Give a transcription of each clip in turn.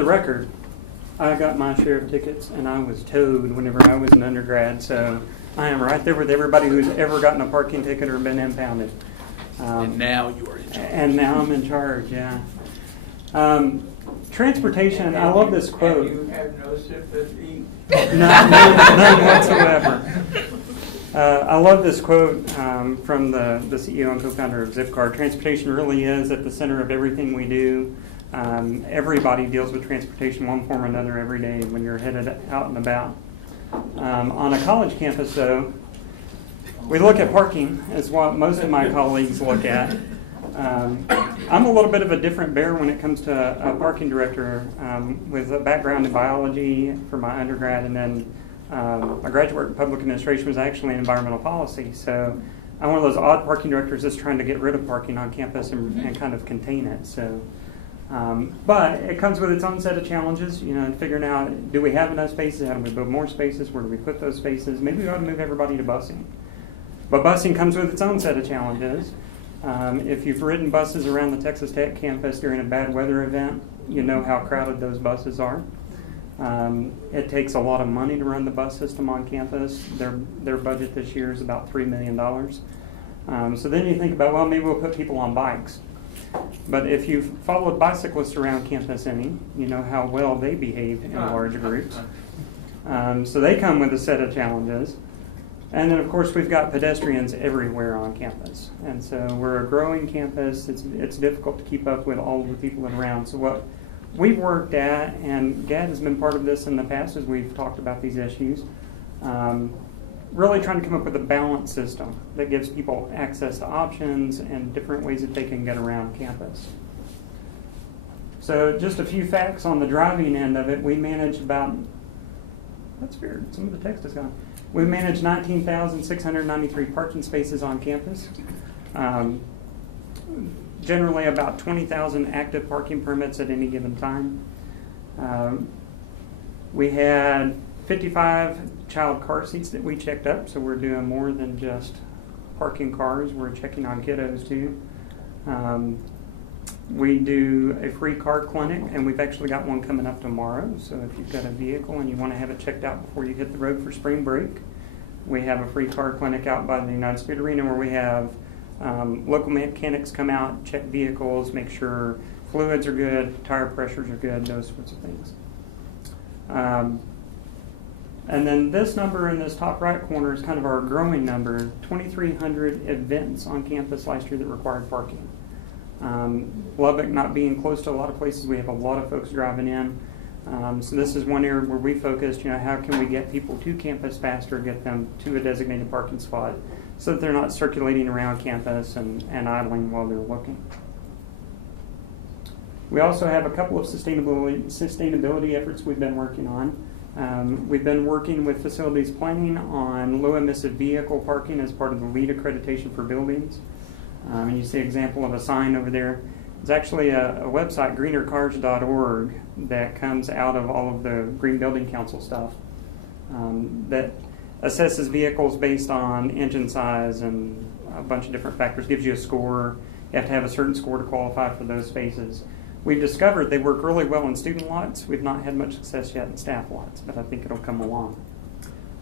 the record, I got my share of tickets, and I was towed whenever I was an undergrad, so I am right there with everybody who's ever gotten a parking ticket or been impounded. And now you are in charge. And now I'm in charge, yeah. Transportation, I love this quote. You have no sympathy? None whatsoever. I love this quote from the CEO and co-founder of Zipcar. Transportation really is at the center of everything we do. Everybody deals with transportation one form or another every day when you're headed out and about. On a college campus, though, we look at parking as what most of my colleagues look at. I'm a little bit of a different bear when it comes to a parking director with a background in biology for my undergrad, and then my graduate work in public administration was actually in environmental policy. So I'm one of those odd parking directors that's trying to get rid of parking on campus and kind of contain it. So, but it comes with its own set of challenges, and figuring out, do we have enough spaces? How do we build more spaces? Where do we put those spaces? Maybe we ought to move everybody to busing. But busing comes with its own set of challenges. If you've ridden buses around the Texas Tech campus during a bad weather event, you know how crowded those buses are. It takes a lot of money to run the bus system on campus. Their budget this year is about $3 million. So then you think about, well, maybe we'll put people on bikes. But if you've followed bicyclists around campus any, you know how well they behave in large groups. So they come with a set of challenges. And then, of course, we've got pedestrians everywhere on campus. And so we're a growing campus. It's difficult to keep up with all of the people around. So what we've worked at, and GAD has been part of this in the past as we've talked about these issues, really trying to come up with a balanced system that gives people access to options and different ways that they can get around campus. So just a few facts on the driving end of it. We manage about, that's weird, some of the text is gone. We manage 19,693 parking spaces on campus. Generally about 20,000 active parking permits at any given time. We had 55 child car seats that we checked up, so we're doing more than just parking cars. We're checking on kiddos too. We do a free car clinic, and we've actually got one coming up tomorrow. So if you've got a vehicle and you want to have it checked out before you hit the road for spring break, we have a free car clinic out by the United States Arena where we have local mechanics come out, check vehicles, make sure fluids are good, tire pressures are good, those sorts of things. And then this number in this top right corner is kind of our growing number, 2,300 events on campus last year that required parking. Lubbock not being close to a lot of places, we have a lot of folks driving in. So this is one area where we focused, how can we get people to campus faster, get them to a designated parking spot so that they're not circulating around campus and idling while they're looking. We also have a couple of sustainability efforts we've been working on. We've been working with facilities planning on low-emissive vehicle parking as part of the LEED accreditation for buildings. And you see an example of a sign over there. It's actually a website, greenercars.org, that comes out of all of the Green Building Council stuff that assesses vehicles based on engine size and a bunch of different factors, gives you a score. You have to have a certain score to qualify for those spaces. We've discovered they work really well in student lots. We've not had much success yet in staff lots, but I think it'll come along.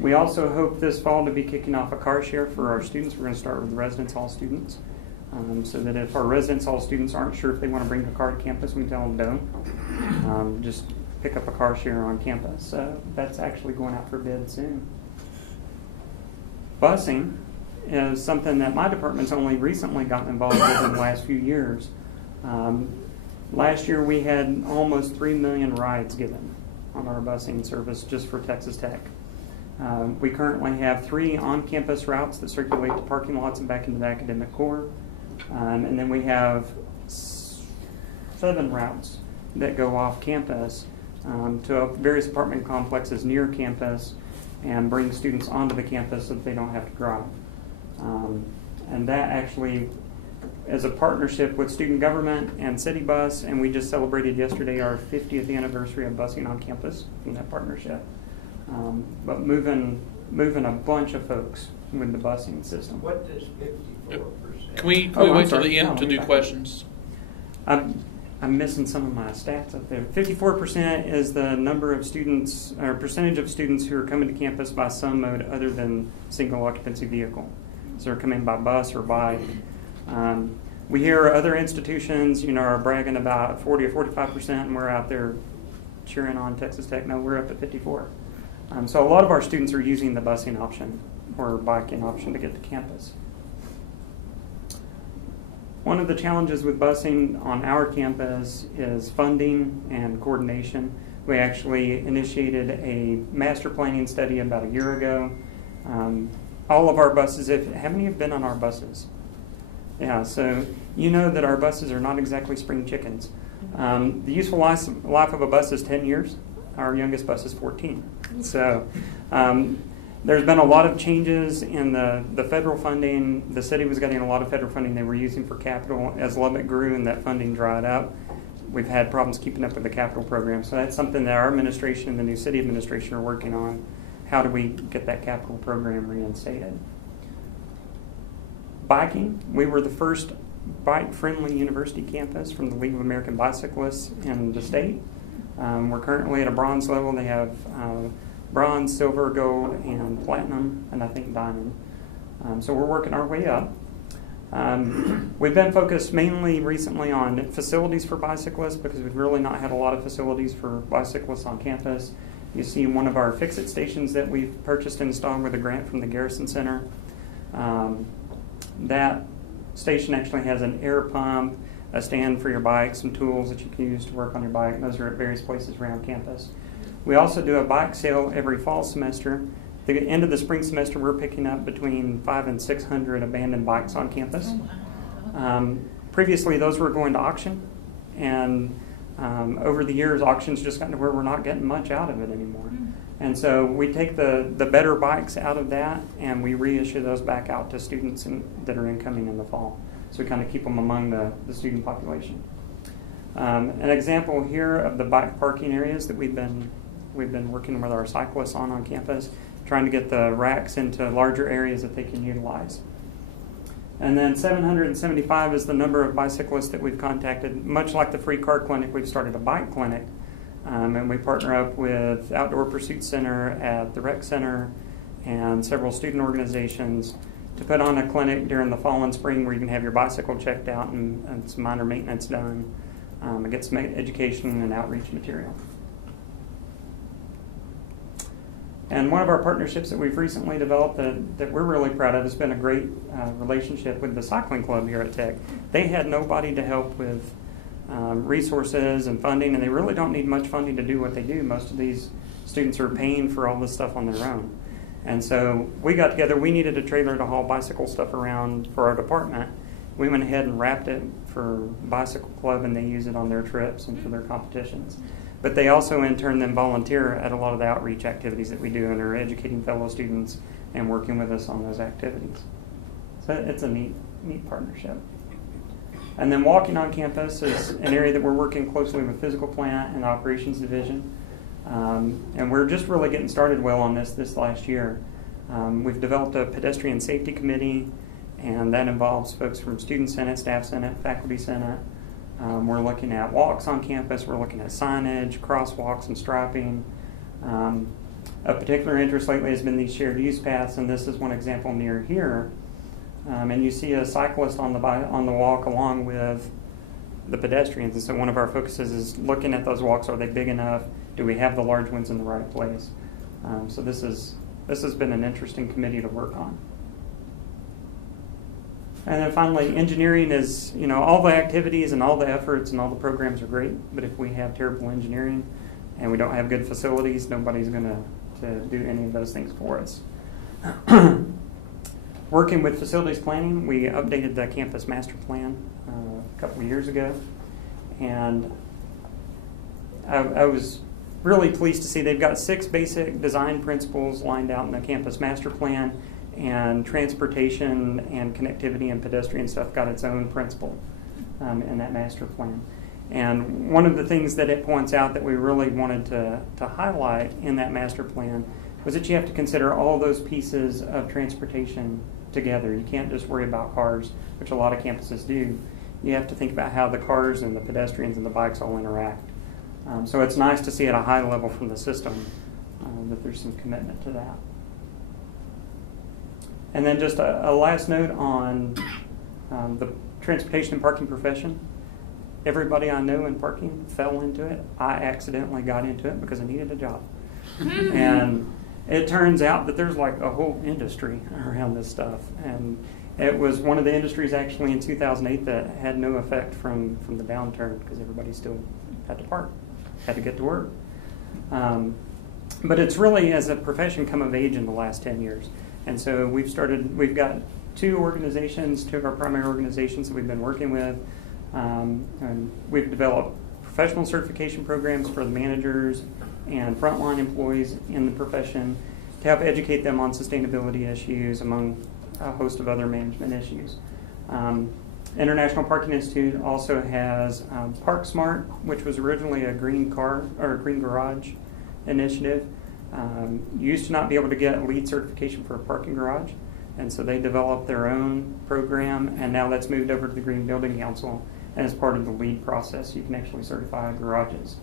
We also hope this fall to be kicking off a car share for our students. We're going to start with the residence hall students. So that if our residence hall students aren't sure if they want to bring a car to campus, we tell them don't. Just pick up a car share on campus. That's actually going out for bid soon. Busing is something that my department's only recently gotten involved with in the last few years. Last year we had almost 3 million rides given on our busing service just for Texas Tech. We currently have 3 on-campus routes that circulate to parking lots and back into the academic core. And then we have 7 routes that go off campus to various apartment complexes near campus and bring students onto the campus so that they don't have to drive. And that actually is a partnership with student government and City Bus, and we just celebrated yesterday our 50th anniversary of busing on campus in that partnership. But moving a bunch of folks with the busing system. What does 54%? Can we wait till the end to do questions? I'm I'm missing some of my stats up there. 54% is the number of students, or percentage of students who are coming to campus by some mode other than single occupancy vehicle. So they're coming by bus or bike. We hear other institutions, are bragging about 40 or 45%, and we're out there cheering on Texas Tech. No, we're up at 54. So a lot of our students are using the busing option or biking option to get to campus. One of the challenges with busing on our campus is funding and coordination. We actually initiated a master planning study about a year ago. All of our buses, how many have been on our buses? Yeah, so you know that our buses are not exactly spring chickens. The useful life of a bus is 10 years. Our youngest bus is 14. So there's been a lot of changes in the federal funding. The city was getting a lot of federal funding they were using for capital. As Lubbock grew and that funding dried up, we've had problems keeping up with the capital program. So that's something that our administration and the new city administration are working on. How do we get that capital program reinstated? Biking, we were the first bike-friendly university campus from the League of American Bicyclists in the state. We're currently at a bronze level. They have bronze, silver, gold, and platinum, and I think diamond. So we're working our way up. We've been focused mainly recently on facilities for bicyclists because we've really not had a lot of facilities for bicyclists on campus. You see one of our fix-it stations that we've purchased and installed with a grant from the Garrison Center. That station actually has an air pump, a stand for your bike, some tools that you can use to work on your bike. Those are at various places around campus. We also do a bike sale every fall semester. At the end of the spring semester, we're picking up between 500 and 600 abandoned bikes on campus. Previously, those were going to auction, and over the years, auctions just gotten to where we're not getting much out of it anymore. And so we take the better bikes out of that, and we reissue those back out to students that are incoming in the fall. So we kind of keep them among the student population. An example here of the bike parking areas that we've been working with our cyclists on campus, trying to get the racks into larger areas that they can utilize. And then 775 is the number of bicyclists that we've contacted. Much like the free car clinic, we've started a bike clinic. And we partner up with Outdoor Pursuit Center at the Rec Center and several student organizations to put on a clinic during the fall and spring where you can have your bicycle checked out and some minor maintenance done and get some education and outreach material. And one of our partnerships that we've recently developed that we're really proud of has been a great relationship with the cycling club here at Tech. They had nobody to help with resources and funding, and they really don't need much funding to do what they do. Most of these students are paying for all this stuff on their own. And so we got together. We needed a trailer to haul bicycle stuff around for our department. We went ahead and wrapped it for Bicycle Club, and they use it on their trips and for their competitions. But they also, in turn, then volunteer at a lot of the outreach activities that we do and are educating fellow students and working with us on those activities. So it's a neat partnership. And then walking on campus is an area that we're working closely with physical plant and operations division. And we're just really getting started well on this last year. We've developed a pedestrian safety committee, and that involves folks from Student Senate, Staff Senate, Faculty Senate. We're looking at walks on campus. We're looking at signage, crosswalks, and striping. Of particular interest lately has been these shared use paths, and this is one example near here. And you see a cyclist on the walk along with the pedestrians. And so one of our focuses is looking at those walks. Are they big enough? Do we have the large ones in the right place? So this has been an interesting committee to work on. And then finally, engineering is, all the activities and all the efforts and all the programs are great, but if we have terrible engineering and we don't have good facilities, nobody's going to do any of those things for us. Working with facilities planning, we updated the campus master plan a couple of years ago, and I was really pleased to see they've got 6 basic design principles lined out in the campus master plan, and transportation and connectivity and pedestrian stuff got its own principle in that master plan. And one of the things that it points out that we really wanted to highlight in that master plan was that you have to consider all those pieces of transportation together. You can't just worry about cars, which a lot of campuses do. you have to think about how the cars and the pedestrians and the bikes all interact. So it's nice to see at a high level from the system that there's some commitment to that. And then just a last note on the transportation and parking profession. Everybody I know in parking fell into it. I accidentally got into it because I needed a job. And it turns out that there's like a whole industry around this stuff. And it was one of the industries actually in 2008 that had no effect from the downturn because everybody still had to park, had to get to work. But it's really, as a profession, come of age in the last 10 years. And so we've got two of our primary organizations that we've been working with. And we've developed professional certification programs for the managers and frontline employees in the profession to help educate them on sustainability issues among a host of other management issues. International Parking Institute also has Park Smart, which was originally a green garage initiative. Used to not be able to get LEED certification for a parking garage, and so they developed their own program, and now that's moved over to the Green Building Council, and as part of the LEED process, you can actually certify garages,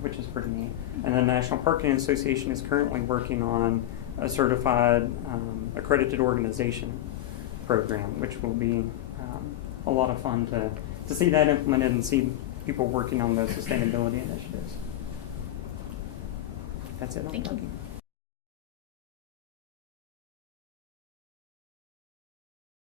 which is pretty neat. And the National Parking Association is currently working on a certified accredited organization program, which will be a lot of fun to see that implemented and see people working on those sustainability initiatives. That's it. Thank you.